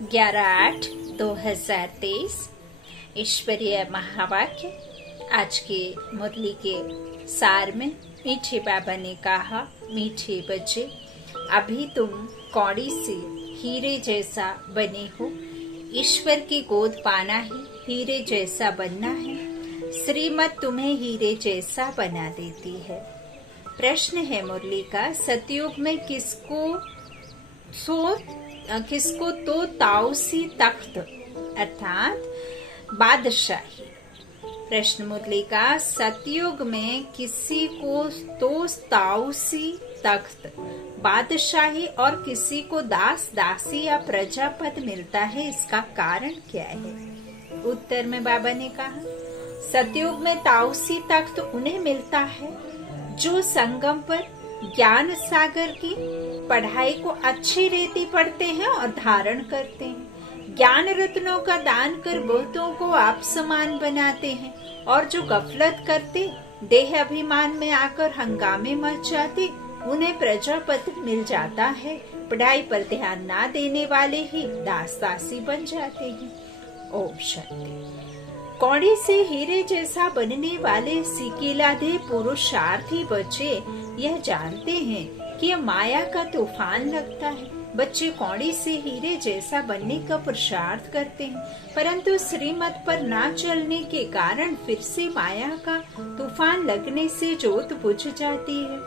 11/8/2023 ईश्वरीय महावाक्य। आज की मुरली के सार में मीठे बाबा ने कहा, मीठे बच्चे, अभी तुम कौड़ी से हीरे जैसा बने हो। ईश्वर की गोद पाना ही हीरे जैसा बनना है। श्रीमत तुम्हें हीरे जैसा बना देती है। प्रश्न है मुरली का, सतयुग में किसको तो ताउसी तख्त अर्थात बादशाही। प्रश्न मुरली का, सतयुग में किसी को तो ताउसी तख्त बादशाही और किसी को दास दासी या प्रजापद मिलता है, इसका कारण क्या है? उत्तर में बाबा ने कहा, सतयुग में ताउसी तख्त उन्हें मिलता है जो संगम पर ज्ञान सागर की पढ़ाई को अच्छी रीति पढ़ते हैं और धारण करते हैं। ज्ञान रत्नों का दान कर बहुतों को आप समान बनाते हैं और जो गफलत करते, देह अभिमान में आकर हंगामे मचाते, उन्हें प्रजापद मिल जाता है। पढ़ाई पर ध्यान ना देने वाले ही दास दासी बन जाते हैं। ओम शांति। कौड़ी से हीरे जैसा बनने वाले सिकिलाधे पुरुषार्थी बच्चे यह जानते हैं कि यह माया का तूफान लगता है। बच्चे कौड़ी से हीरे जैसा बनने का पुरुषार्थ करते हैं, परंतु श्रीमत पर ना चलने के कारण फिर से माया का तूफान लगने से जोत बुझ जाती है।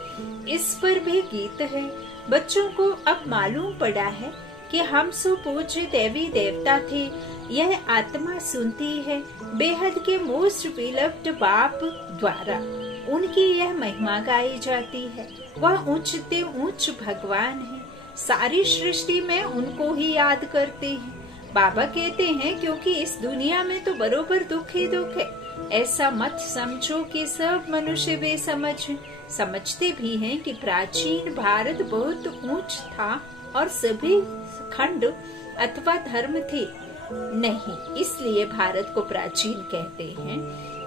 इस पर भी गीत है। बच्चों को अब मालूम पड़ा है कि हम सुपूज्य देवी देवता थे। यह आत्मा सुनती है बेहद के मोस्ट बिलव्ड बाप द्वारा। उनकी यह महिमा गाई जाती है। वह ऊंचते ऊंच भगवान है। सारी सृष्टि में उनको ही याद करते हैं। बाबा कहते हैं, क्योंकि इस दुनिया में तो बरोबर दुख ही दुख है। ऐसा मत समझो कि सब मनुष्य बेसमझ हैं। समझते भी हैं कि प्राचीन भारत बहुत ऊंच था और सभी खंड अथवा धर्म थे नहीं, इसलिए भारत को प्राचीन कहते हैं।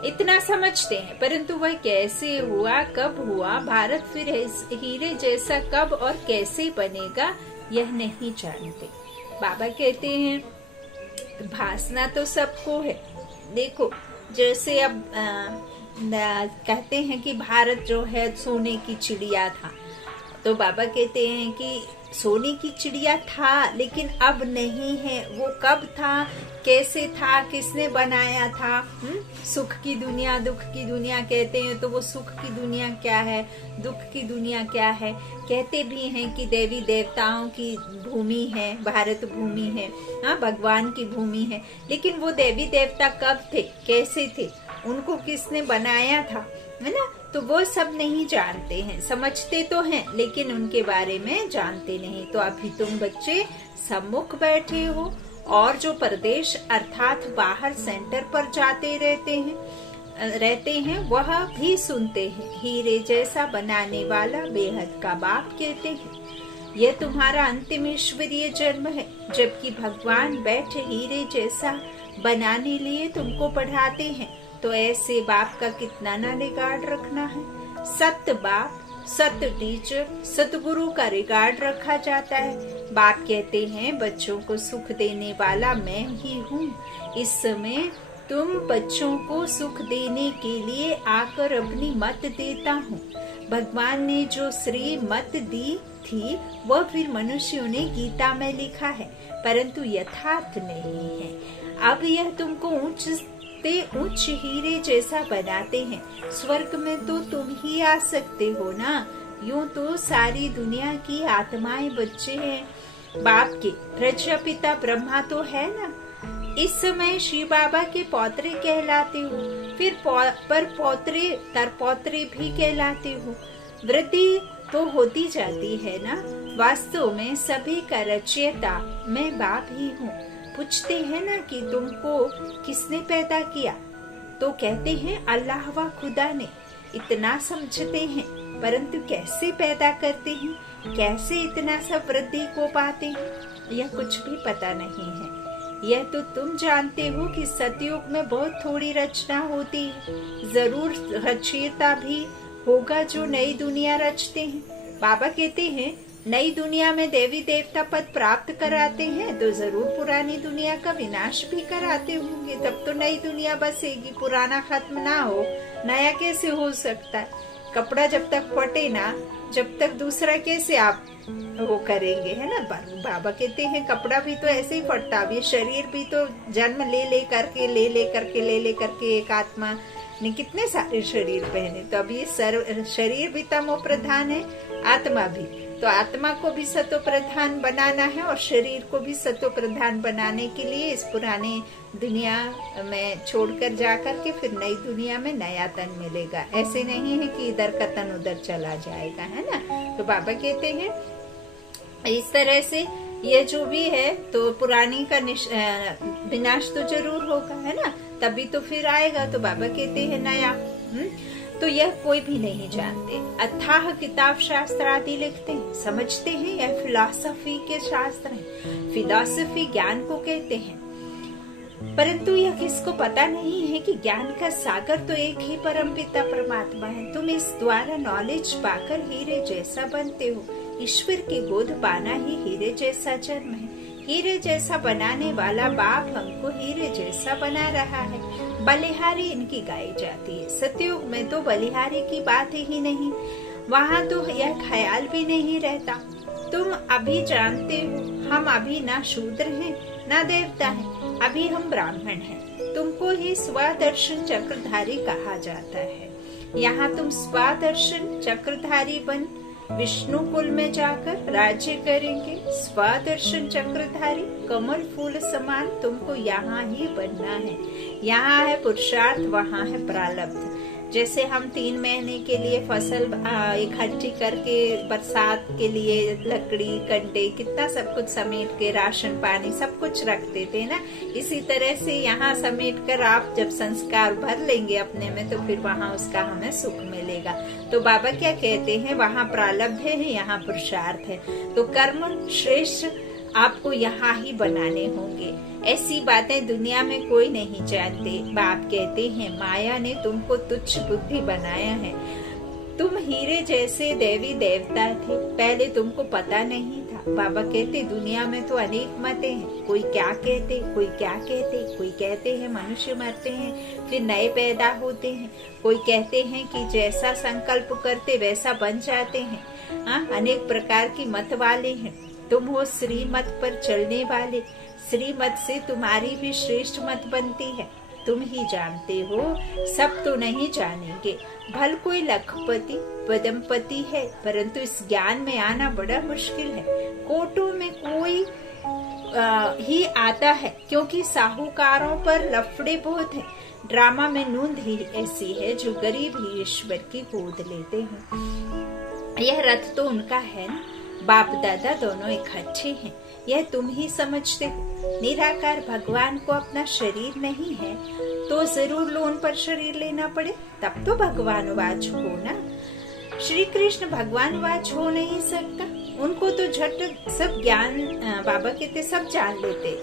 इतना समझते हैं, परंतु वह कैसे हुआ, कब हुआ, भारत फिर हीरे जैसा कब और कैसे बनेगा, यह नहीं जानते। बाबा कहते हैं, भासना तो सबको है। देखो, जैसे अब कहते हैं कि भारत जो है सोने की चिड़िया था, तो बाबा कहते हैं कि सोने की चिड़िया था, लेकिन अब नहीं है। वो कब था, कैसे था, किसने बनाया था? सुख की दुनिया, दुख की दुनिया कहते हैं, तो वो सुख की दुनिया क्या है, दुख की दुनिया क्या है? कहते भी हैं कि देवी देवताओं की भूमि है, भारत भूमि है, हाँ, भगवान की भूमि है। लेकिन वो देवी देवता कब थे, कैसे थे, उनको किसने बनाया था, है ना? तो वो सब नहीं जानते हैं। समझते तो हैं, लेकिन उनके बारे में जानते नहीं। तो अभी तुम बच्चे सम्मुख बैठे हो और जो प्रदेश अर्थात बाहर सेंटर पर जाते रहते हैं वह भी सुनते हैं। हीरे जैसा बनाने वाला बेहद का बाप कहते हैं, यह तुम्हारा अंतिम ईश्वरीय जन्म है, जबकि भगवान बैठे हीरे जैसा बनाने लिए तुमको पढ़ाते हैं। तो ऐसे बाप का कितना ना रिगार्ड रखना है। सत्य बाप, सत्य टीचर, सतगुरु का रिगार्ड रखा जाता है। बाप कहते हैं, बच्चों को सुख देने वाला मैं ही हूँ। इस समय तुम बच्चों को सुख देने के लिए आकर अपनी मत देता हूँ। भगवान ने जो श्री मत दी थी, वह फिर मनुष्यों ने गीता में लिखा है, परंतु यथार्थ नहीं है। अब यह तुमको उच्च हीरे जैसा बनाते हैं। स्वर्ग में तो तुम ही आ सकते हो ना। यूं तो सारी दुनिया की आत्माएं बच्चे हैं बाप के। प्रजापिता ब्रह्मा तो है ना। इस समय शिव बाबा के पौत्रे कहलाते हो, फिर पर पौत्रे तर पौत्रे भी कहलाते हो। वृद्धि तो होती जाती है ना। वास्तव में सभी का रचयिता मैं बाप ही हूँ। पूछते हैं ना कि तुमको किसने पैदा किया, तो कहते हैं अल्लाह व खुदा ने। इतना समझते हैं, परंतु कैसे पैदा करते हैं, कैसे इतना सब वृद्धि को पाते हैं, यह कुछ भी पता नहीं है। यह तो तुम जानते हो कि सतयुग में बहुत थोड़ी रचना होती है। जरूर रचयिता भी होगा जो नई दुनिया रचते हैं। बाबा कहते हैं नई दुनिया में देवी देवता पद प्राप्त कराते हैं तो जरूर पुरानी दुनिया का विनाश भी कराते होंगे, तब तो नई दुनिया बसेगी। पुराना खत्म ना हो, नया कैसे हो सकता है? कपड़ा जब तक फटे ना, जब तक दूसरा कैसे आप वो करेंगे, है ना। बाबा कहते हैं कपड़ा भी तो ऐसे ही फटता, अब ये शरीर भी तो जन्म ले करके एक आत्मा ने कितने सारे शरीर पहने, तो अब ये शरीर भी तमो प्रधान है, आत्मा भी। तो आत्मा को भी सतो प्रधान बनाना है और शरीर को भी सतो प्रधान बनाने के लिए इस पुराने दुनिया में छोड़कर जाकर के फिर नई दुनिया में नया तन मिलेगा। ऐसे नहीं है कि इधर का तन उधर चला जाएगा, है ना। तो बाबा कहते हैं इस तरह से ये जो भी है तो पुरानी का विनाश तो जरूर होगा, है ना, तभी तो फिर आएगा। तो बाबा कहते हैं नया। तो यह कोई भी नहीं जानते। अथाह किताब शास्त्र आदि लिखते हैं, समझते हैं, यह फिलॉसफी के शास्त्र हैं। फिलॉसफी ज्ञान को कहते हैं, परंतु यह किसको पता नहीं है कि ज्ञान का सागर तो एक ही परमपिता परमात्मा है। तुम इस द्वारा नॉलेज पाकर हीरे जैसा बनते हो। ईश्वर की गोद पाना ही हीरे जैसा जन्म है। हीरे जैसा बनाने वाला बाप हमको हीरे जैसा बना रहा है। बलिहारी इनकी गाई जाती है। सतयुग में तो बलिहारी की बात ही नहीं, वहाँ तो यह ख्याल भी नहीं रहता। तुम अभी जानते हो हम अभी ना शूद्र हैं ना देवता हैं, अभी हम ब्राह्मण हैं। तुमको ही स्वदर्शन चक्रधारी कहा जाता है। यहाँ तुम स्वदर्शन चक्रधारी बन विष्णु कुल में जाकर राज्य करेंगे। स्वदर्शन चक्रधारी कमल फूल समान तुमको यहाँ ही बनना है। यहाँ है पुरुषार्थ, वहाँ है प्रारब्ध। जैसे हम 3 महीने के लिए फसल इकट्ठी करके बरसात के लिए लकड़ी कंडे कितना सब कुछ समेट के राशन पानी सब कुछ रखते थे ना, इसी तरह से यहाँ समेट कर आप जब संस्कार भर लेंगे अपने में तो फिर वहाँ उसका हमें सुख मिलेगा। तो बाबा क्या कहते हैं, वहाँ प्रारब्ध है, यहाँ पुरुषार्थ है। तो कर्म श्रेष्ठ आपको यहाँ ही बनाने होंगे। ऐसी बातें दुनिया में कोई नहीं जानते। बाप कहते हैं माया ने तुमको तुच्छ बुद्धि बनाया है। तुम हीरे जैसे देवी देवता थे, पहले तुमको पता नहीं था। बाबा कहते दुनिया में तो अनेक मतें हैं, कोई क्या कहते, कोई क्या कहते। कोई कहते हैं मनुष्य मरते हैं फिर नए पैदा होते हैं, कोई कहते हैं कि जैसा संकल्प करते वैसा बन जाते हैं। अनेक प्रकार की मत वाले हैं। तुम हो श्रीमत पर चलने वाले, श्रीमत से तुम्हारी भी श्रेष्ठ मत बनती है। तुम ही जानते हो, सब तो नहीं जानेंगे। भल कोई लखपति पदमपति है, परंतु इस ज्ञान में आना बड़ा मुश्किल है। कोटों में कोई ही आता है, क्योंकि साहूकारों पर लफड़े बहुत हैं। ड्रामा में नूंद ही ऐसी है जो गरीब ही ईश्वर की गोद लेते हैं। यह रथ तो उनका है ना, बाप दादा दोनों इकट्ठे हैं, यह तुम ही समझते हो। निराकार भगवान को अपना शरीर नहीं है तो जरूर लोन पर शरीर लेना पड़े, तब तो भगवानवाच हो ना। श्री कृष्ण भगवानवाच हो नहीं सकता, उनको तो झट सब ज्ञान, बाबा कहते सब जान लेते।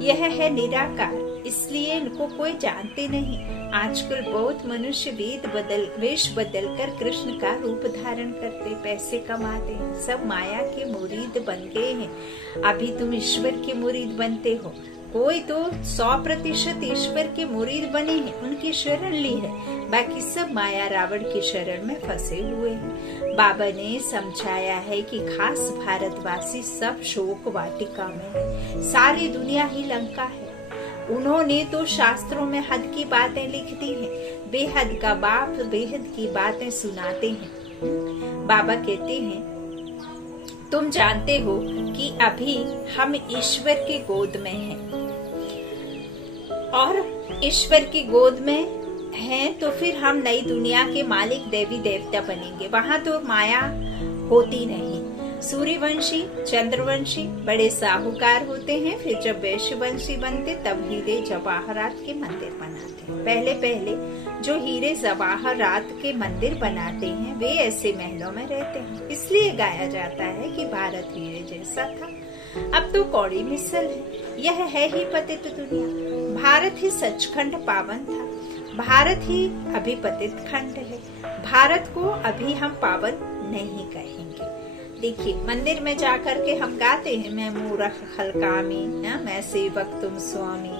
यह है निराकार, इसलिए इनको कोई जानते नहीं। आजकल बहुत मनुष्य वेश बदल कर कृष्ण का रूप धारण करते, पैसे कमाते हैं, सब माया के मुरीद बन गए हैं। अभी तुम ईश्वर के मुरीद बनते हो। कोई तो 100% ईश्वर के मुरीद बने हैं, उनकी शरण ली है, बाकी सब माया रावण की शरण में फंसे हुए हैं। बाबा ने समझाया है कि खास भारतवासी सब शोक वाटिका में है, सारी दुनिया ही लंका है। उन्होंने तो शास्त्रों में हद की बातें लिख दी हैं, बेहद का बाप बेहद की बातें सुनाते हैं। बाबा कहते हैं तुम जानते हो कि अभी हम ईश्वर की गोद में हैं, और ईश्वर की गोद में हैं तो फिर हम नई दुनिया के मालिक देवी देवता बनेंगे। वहाँ तो माया होती नहीं। सूर्यवंशी चंद्रवंशी बड़े साहूकार होते हैं, फिर जब वैश्यवंशी बनते तब हीरे जवाहरात के मंदिर बनाते हैं। पहले जो हीरे जवाहरात के मंदिर बनाते हैं वे ऐसे महलों में रहते हैं, इसलिए गाया जाता है कि भारत हीरे जैसा था, अब तो कौड़ी मिसल है। यह है ही पतित दुनिया। भारत ही सचखंड पावन था, भारत ही अभी पतित खंड है। भारत को अभी हम पावन नहीं कहेंगे। देखिए मंदिर में जाकर के हम गाते हैं, मैं मूरख खलकामी, मैं सेवक तुम स्वामी,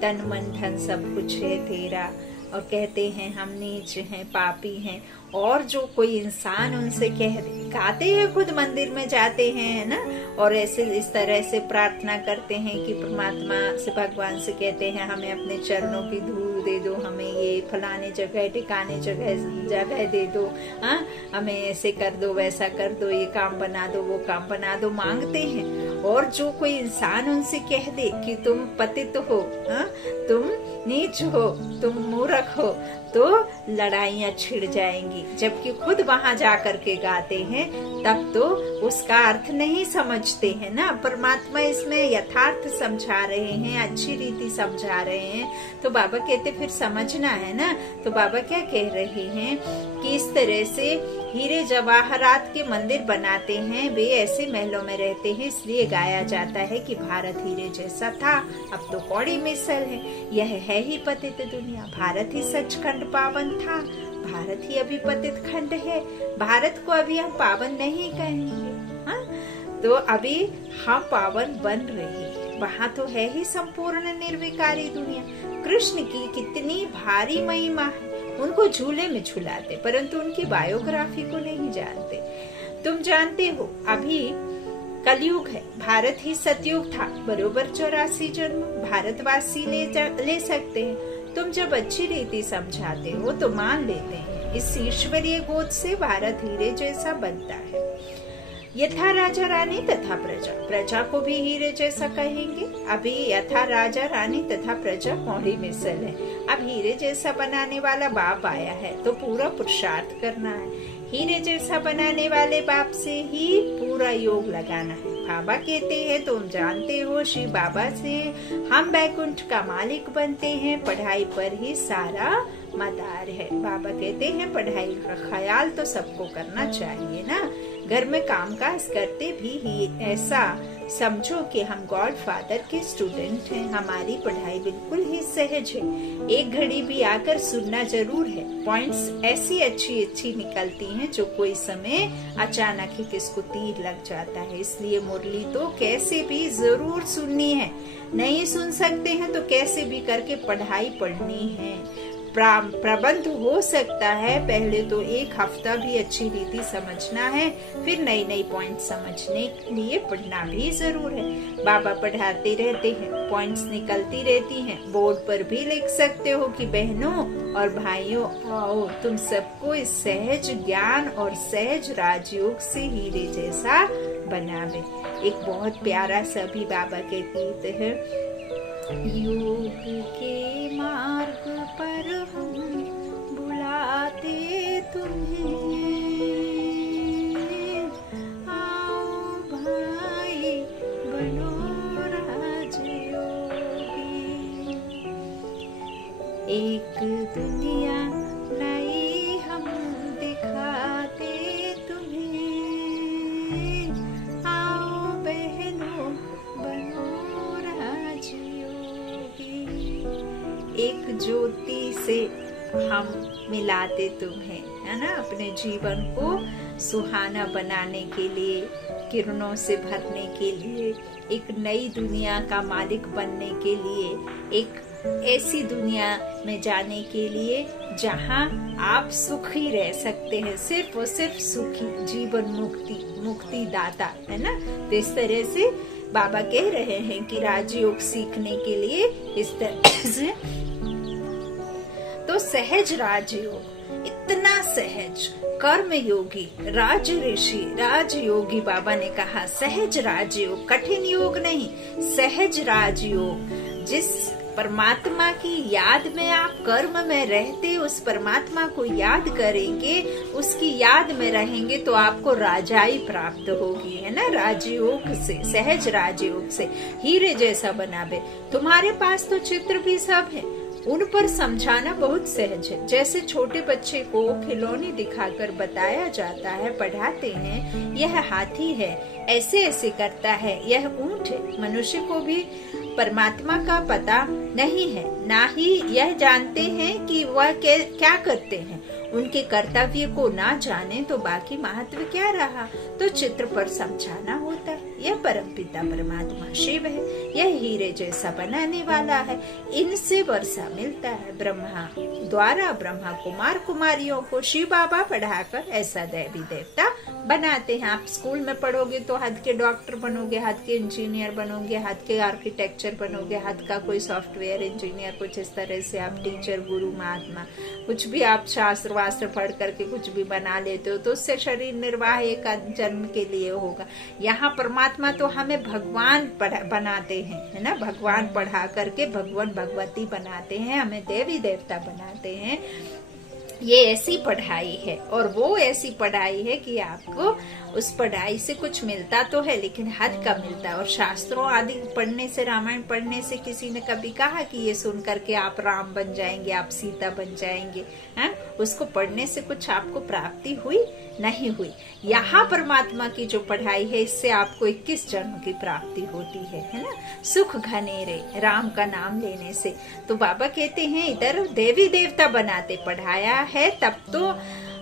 तन मन धन सब कुछ है तेरा, और कहते हैं हम नीच हैं पापी हैं। और जो कोई इंसान उनसे गाते हैं, खुद मंदिर में जाते हैं, है ना, और ऐसे इस तरह से प्रार्थना करते हैं कि परमात्मा से, भगवान से कहते हैं हमें अपने चरणों की धूल दे दो, हमें ये फलाने जगह ठिकाने जगह दे दो, हाँ हमें ऐसे कर दो वैसा कर दो, ये काम बना दो वो काम बना दो, मांगते हैं। और जो कोई इंसान उनसे कह दे कि तुम पतित हो, तुम नीच हो, तुम मूर्ख हो, तो लड़ाइयाँ छिड़ जाएंगी। जबकि खुद वहां जाकर के गाते हैं तब तो उसका अर्थ नहीं समझते हैं ना। परमात्मा इसमें यथार्थ समझा रहे हैं, अच्छी रीति समझा रहे हैं, तो बाबा कहते फिर समझना है ना। तो बाबा क्या कह रहे हैं कि इस तरह से हीरे जवाहरात के मंदिर बनाते हैं, वे ऐसे महलों में रहते हैं, इसलिए गाया जाता है कि भारत हीरे जैसा था, अब तो कौड़ी मिसल है। यह है ही पतित दुनिया, भारत ही सचखंड पावन था, भारत ही अभी पतित खंड है, भारत को अभी हम पावन नहीं कहेंगे, हाँ? तो अभी हम पावन बन रहे हैं, वहाँ तो है ही संपूर्ण निर्विकारी दुनिया। कृष्ण की कितनी भारी महिमा है, उनको झूले में झुलाते, परंतु उनकी बायोग्राफी को नहीं जानते। तुम जानते हो अभी कलयुग है, भारत ही सतयुग था, बरोबर 84 जन्म भारतवासी ले सकते हैं। तुम जब अच्छी रीति समझाते हो तो मान लेते हैं, इस ईश्वरीय गोद से भारत हीरे जैसा बनता है। यथा राजा रानी तथा प्रजा, प्रजा को भी हीरे जैसा कहेंगे। अभी यथा राजा रानी तथा प्रजा कौड़ी मिसल है, अब हीरे जैसा बनाने वाला बाप आया है, तो पूरा पुरुषार्थ करना है। हीरे जैसा बनाने वाले बाप से ही पूरा योग लगाना है। बाबा कहते हैं तुम जानते हो, श्री बाबा से हम बैकुंठ का मालिक बनते हैं, पढ़ाई पर ही सारा मदार है। बाबा कहते हैं पढ़ाई का ख्याल तो सबको करना चाहिए ना। घर में कामकाज करते भी ऐसा समझो कि हम गॉड फादर के स्टूडेंट हैं, हमारी पढ़ाई बिल्कुल ही सहज है। एक घड़ी भी आकर सुनना जरूर है। पॉइंट्स ऐसी अच्छी निकलती हैं जो कोई समय अचानक ही किसको तीर लग जाता है। इसलिए मुरली तो कैसे भी जरूर सुननी है, नहीं सुन सकते हैं तो कैसे भी करके पढ़ाई पढ़नी है। प्रबंध हो सकता है, पहले तो एक हफ्ता भी अच्छी रीति समझना है, फिर नई पॉइंट समझने के लिए पढ़ना भी जरूर है। बाबा पढ़ाते रहते हैं, पॉइंट्स निकलती रहती हैं। बोर्ड पर भी लिख सकते हो कि बहनों और भाइयों आओ तुम सबको इस सहज ज्ञान और सहज राजयोग से हीरे जैसा बनावे। एक बहुत प्यारा सा भी बाबा के गीत है, योग के मार्ग पर हम बुलाते तुम्हें, आओ भाई बनो राजयोगी। एक दुनिया नई हम दिखाते तुम्हें, आओ बहनों बनो एक ज्योति से हम मिलाते तुम्हें, है ना, अपने जीवन को सुहाना बनाने के लिए, किरणों से भरने के लिए, एक नई दुनिया का मालिक बनने के लिए, एक ऐसी दुनिया में जाने के लिए जहां आप सुखी रह सकते हैं, सिर्फ और सिर्फ सुखी, जीवन मुक्ति दाता, है ना। तो इस तरह से बाबा कह रहे हैं कि राजयोग सीखने के लिए इस तरह से तो सहज राजयोग, इतना सहज कर्म योगी राज ऋषि राजयोगी। बाबा ने कहा सहज राजयोग, कठिन योग नहीं, सहज राजयोग। जिस परमात्मा की याद में आप कर्म में रहते, उस परमात्मा को याद करेंगे, उसकी याद में रहेंगे तो आपको राजाई प्राप्त होगी, है ना। राजयोग से, सहज राजयोग से हीरे जैसा बनावे। तुम्हारे पास तो चित्र भी सब है, उन पर समझाना बहुत सहज है। जैसे छोटे बच्चे को खिलौने दिखाकर बताया जाता है, पढ़ाते हैं, यह हाथी है, ऐसे ऐसे करता है, यह ऊंट है। मनुष्य को भी परमात्मा का पता नहीं है, ना ही यह जानते हैं कि वह क्या करते हैं। उनके कर्तव्य को ना जाने तो बाकी महत्व क्या रहा। तो चित्र पर समझाना होता है। यह परमपिता परमात्मा शिव है, यह हीरे जैसा बनाने वाला है। इनसे वर्षा मिलता है। ब्रह्मा द्वारा ब्रह्मा कुमार कुमारियों को शिव बाबा पढ़ाकर ऐसा देवी देवता बनाते हैं। आप स्कूल में पढ़ोगे तो हाथ के डॉक्टर बनोगे, हाथ के इंजीनियर बनोगे, हाथ के आर्किटेक्चर बनोगे, हाथ का कोई सॉफ्टवेयर इंजीनियर, कुछ इस तरह से आप टीचर, गुरु, महात्मा, कुछ भी आप शास्त्र वास्त्र पढ़ करके कुछ भी बना लेते हो तो उससे शरीर निर्वाह एक जन्म के लिए होगा। यहाँ परमात्मा तो हमें भगवान बनाते हैं, है ना। भगवान पढ़ा करके भगवान भगवती बनाते हैं, हमें देवी देवता बनाते हैं। ये ऐसी पढ़ाई है और वो ऐसी पढ़ाई है कि आपको उस पढ़ाई से कुछ मिलता तो है लेकिन हद का मिलता है। और शास्त्रों आदि पढ़ने से, रामायण पढ़ने से किसी ने कभी कहा कि ये सुन करके आप राम बन जाएंगे, आप सीता बन जाएंगे, हैं? उसको पढ़ने से कुछ आपको प्राप्ति हुई नहीं हुई। यहाँ परमात्मा की जो पढ़ाई है इससे आपको 21 जन्म की प्राप्ति होती है ना। सुख घनेरे राम का नाम लेने से। तो बाबा कहते हैं इधर देवी देवता बनाते पढ़ाया है तब तो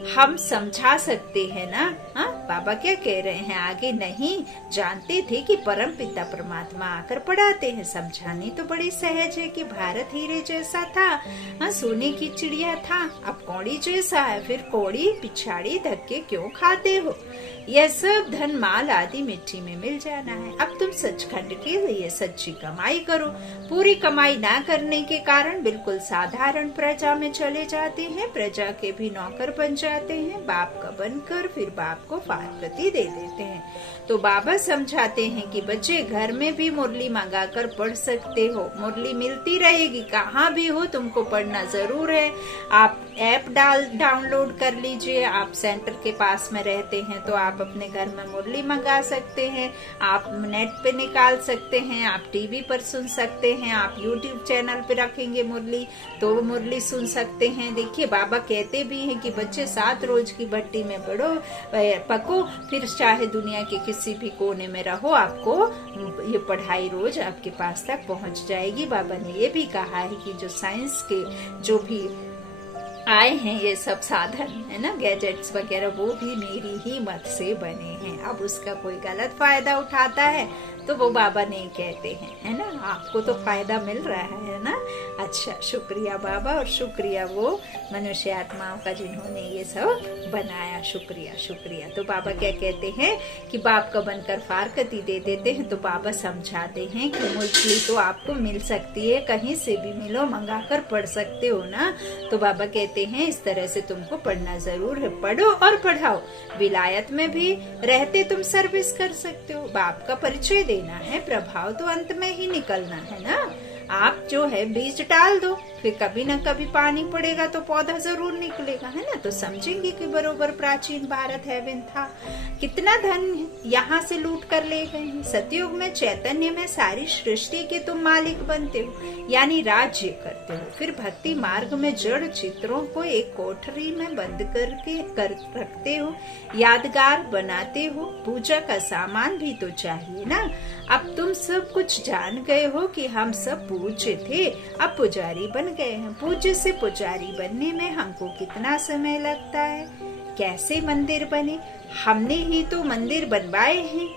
हम समझा सकते हैं ना। हाँ, बाबा क्या कह रहे हैं आगे, नहीं जानते थे कि परम पिता परमात्मा आकर पढ़ाते हैं। समझानी तो बड़ी सहज है कि भारत हीरे जैसा था, हाँ, सोने की चिड़िया था, अब कौड़ी जैसा है। फिर कौड़ी पिछाड़ी धक्के क्यों खाते हो। यह सब धन माल आदि मिट्टी में मिल जाना है। अब तुम सचखंड के लिए सच्ची कमाई करो। पूरी कमाई ना करने के कारण बिल्कुल साधारण प्रजा में चले जाते हैं। प्रजा के भी नौकर बन जाते हैं, बाप का बनकर फिर बाप को फारकती दे देते हैं। तो बाबा समझाते हैं कि बच्चे घर में भी मुरली मंगा कर पढ़ सकते हो। मुरली मिलती रहेगी, कहाँ भी हो तुमको पढ़ना जरूर है। आप ऐप डाउनलोड कर लीजिए। आप सेंटर के पास में रहते हैं तो आप अपने घर में मुरली मंगा सकते हैं, आप नेट पे निकाल सकते हैं, आप टीवी पर सुन सकते हैं, आप यूट्यूब चैनल पे रखेंगे मुरली तो वो मुरली सुन सकते हैं। देखिए बाबा कहते भी हैं कि बच्चे 7 रोज की भट्टी में पको, फिर चाहे दुनिया के किसी भी कोने में रहो, आपको ये पढ़ाई रोज आपके पास तक पहुंच जाएगी। बाबा ने ये भी कहा है कि जो साइंस के जो भी आए हैं ये सब साधन है ना, गैजेट्स वगैरह, वो भी मेरी ही मत से बने हैं। अब उसका कोई गलत फायदा उठाता है तो वो बाबा नहीं कहते हैं, है ना। आपको तो फायदा मिल रहा है ना। अच्छा, शुक्रिया बाबा और शुक्रिया वो मनुष्य आत्माओं का जिन्होंने ये सब बनाया। शुक्रिया शुक्रिया। तो बाबा क्या कहते हैं कि बाप का बनकर फारकती दे देते हैं। तो बाबा समझाते हैं कि मुरली तो आपको मिल सकती है, कहीं से भी मिलो, मंगा कर पढ़ सकते हो ना। तो बाबा कहते हैं इस तरह से तुमको पढ़ना जरूर है, पढ़ो और पढ़ाओ। विलायत में भी रहते तुम सर्विस कर सकते हो। बाप का परिचय देना है, प्रभाव तो अंत में ही निकलना है ना। आप जो है बीज डाल दो, फिर कभी न कभी पानी पड़ेगा तो पौधा जरूर निकलेगा, है ना। तो समझेंगे कि बरोबर प्राचीन भारत हेवन था। कितना धन यहाँ से लूट कर ले गए हैं। सतयुग में चैतन्य में सारी सृष्टि के तुम मालिक बनते हो, यानी राज्य करते हो। फिर भक्ति मार्ग में जड़ चित्रों को एक कोठरी में बंद करके रखते हो, यादगार बनाते हो। पूजा का सामान भी तो चाहिए ना। अब तुम सब कुछ जान गए हो कि हम सब पूज्य थे, अब पुजारी बन गए हैं। पूज्य से पुजारी बनने में हमको कितना समय लगता है। कैसे मंदिर बने, हमने ही तो मंदिर बनवाए हैं।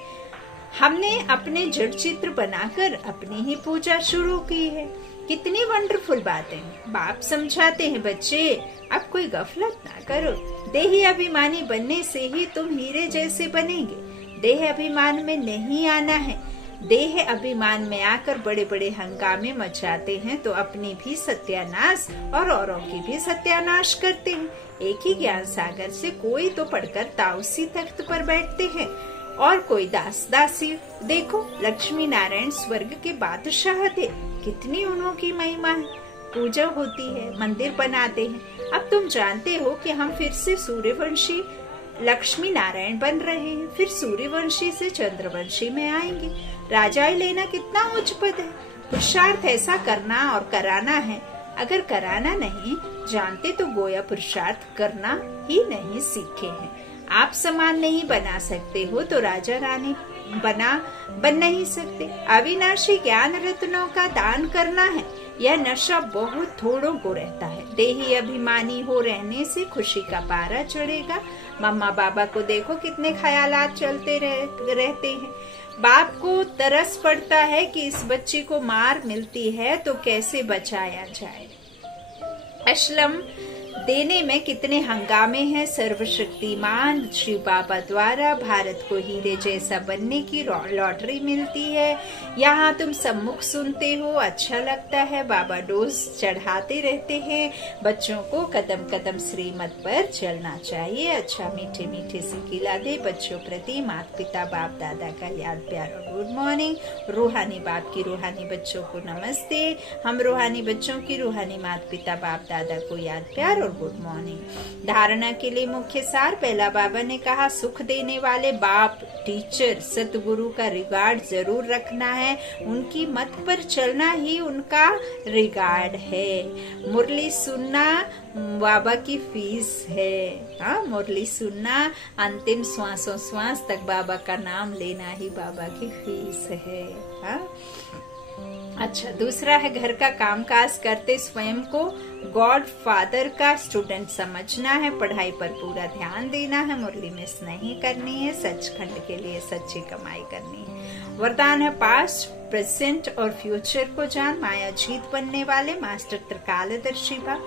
हमने अपने जड़ चित्र बनाकर अपनी ही पूजा शुरू की है। कितनी वंडरफुल बातें बाप समझाते हैं। बच्चे अब कोई गफलत ना करो। देही अभिमानी बनने से ही तुम हीरे जैसे बनेंगे। देह अभिमान में नहीं आना है। देह अभिमान में आकर बड़े बड़े हंगामे मचाते हैं तो अपनी भी सत्यानाश और औरों की भी सत्यानाश करते हैं। एक ही ज्ञान सागर से कोई तो पढ़कर ताउसी तख्त पर बैठते हैं और कोई दास दासी। देखो लक्ष्मी नारायण स्वर्ग के बादशाह थे, कितनी उन्हों की महिमा है। पूजा होती है, मंदिर बनाते हैं। अब तुम जानते हो कि हम फिर से सूर्यवंशी लक्ष्मी नारायण बन रहे हैं, फिर सूर्यवंशी से चंद्रवंशी में आएंगे। राजाई लेना कितना उच्च पद है। पुरुषार्थ ऐसा करना और कराना है। अगर कराना नहीं जानते तो गोया पुरुषार्थ करना ही नहीं सीखे हैं। आप समान नहीं बना सकते हो तो राजा रानी बन नहीं सकते। अविनाशी ज्ञान रत्नों का दान करना है। यह नशा बहुत थोड़ों को रहता है। देही अभिमानी हो रहने से खुशी का पारा चढ़ेगा। मम्मा बाबा को देखो कितने ख्यालात चलते रहते हैं। बाप को तरस पड़ता है कि इस बच्ची को मार मिलती है तो कैसे बचाया जाए। असलम देने में कितने हंगामे हैं। सर्वशक्तिमान श्री बाबा द्वारा भारत को हीरे जैसा बनने की लॉटरी मिलती है। यहाँ तुम सम्मुख सुनते हो, अच्छा लगता है। बाबा डोज चढ़ाते रहते हैं। बच्चों को कदम कदम श्रीमत पर चलना चाहिए। अच्छा मीठे मीठे से खिला दे। बच्चों प्रति माता पिता बाप दादा का याद प्यार और गुड मॉर्निंग। रूहानी बाप की रूहानी बच्चों को नमस्ते। हम रूहानी बच्चों की रूहानी माता पिता बाप दादा को याद प्यार और गुड मॉर्निंग। धारणा के लिए मुख्य सार। पहला बाबा ने कहा सुख देने वाले बाप टीचर सतगुरु का रिगार्ड जरूर रखना है। उनकी मत पर चलना ही उनका रिगार्ड है। मुरली सुनना बाबा की फीस है। हाँ, मुरली सुनना, अंतिम श्वासों श्वास तक बाबा का नाम लेना ही बाबा की फीस है। हाँ? अच्छा, दूसरा है घर का कामकाज करते स्वयं को गॉड फादर का स्टूडेंट समझना है। पढ़ाई पर पूरा ध्यान देना है। मुरली मिस नहीं करनी है। सचखंड के लिए सच्ची कमाई करनी है। वरदान है पास्ट प्रेजेंट और फ्यूचर को जान। माया जीत बनने वाले मास्टर त्रिकालदर्शी भव।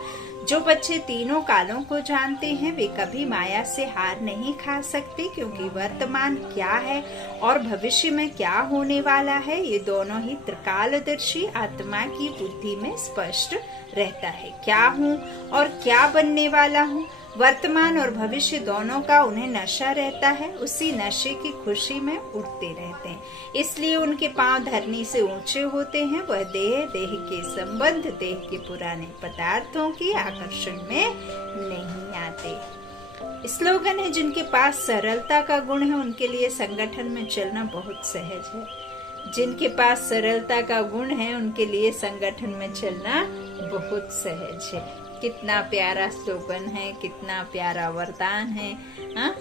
जो बच्चे तीनों कालों को जानते हैं वे कभी माया से हार नहीं खा सकते, क्योंकि वर्तमान क्या है और भविष्य में क्या होने वाला है ये दोनों ही त्रिकालदर्शी आत्मा की बुद्धि में स्पष्ट रहता है। क्या हूँ और क्या बनने वाला हूँ, वर्तमान और भविष्य दोनों का उन्हें नशा रहता है। उसी नशे की खुशी में उठते रहते हैं, इसलिए उनके पांव धरनी से ऊंचे होते हैं। वह देह के संबंध, देह के पुराने पदार्थों के आकर्षण में नहीं आते। स्लोगन है जिनके पास सरलता का गुण है उनके लिए संगठन में चलना बहुत सहज है। जिनके पास सरलता का गुण है उनके लिए संगठन में चलना बहुत सहज है। कितना प्यारा स्लोगन है, कितना प्यारा वरदान है। हाँ?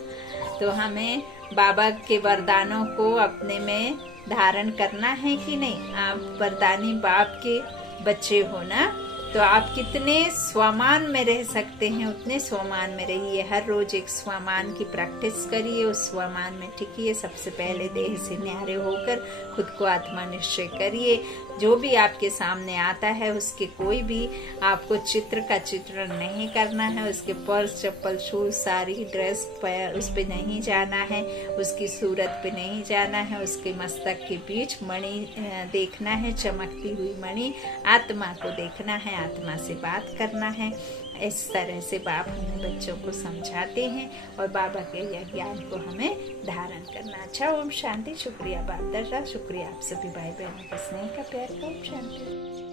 तो हमें बाबा के वरदानों को अपने में धारण करना है कि नहीं। आप वरदानी बाप के बच्चे हो ना, तो आप कितने स्वमान में रह सकते हैं उतने स्वमान में रहिए। हर रोज एक स्वमान की प्रैक्टिस करिए, उस स्वमान में टिकिए। सबसे पहले देह से न्यारे होकर खुद को आत्मा निश्चय करिए। जो भी आपके सामने आता है उसके कोई भी आपको चित्र का चित्रण नहीं करना है। उसके पर्स चप्पल शूज सारी ड्रेस पर उस पे नहीं जाना है, उसकी सूरत पे नहीं जाना है। उसके मस्तक के बीच मणि देखना है, चमकती हुई मणि। आत्मा को देखना है, आत्मा से बात करना है। इस तरह से बाप हमें बच्चों को समझाते हैं और बाबा के यह ज्ञान को हमें धारण करना। अच्छा, ओम शांति। शुक्रिया बाप दादा, शुक्रिया आप सभी भाई बहनों के स्नेह का, प्यार का। ओम शांति।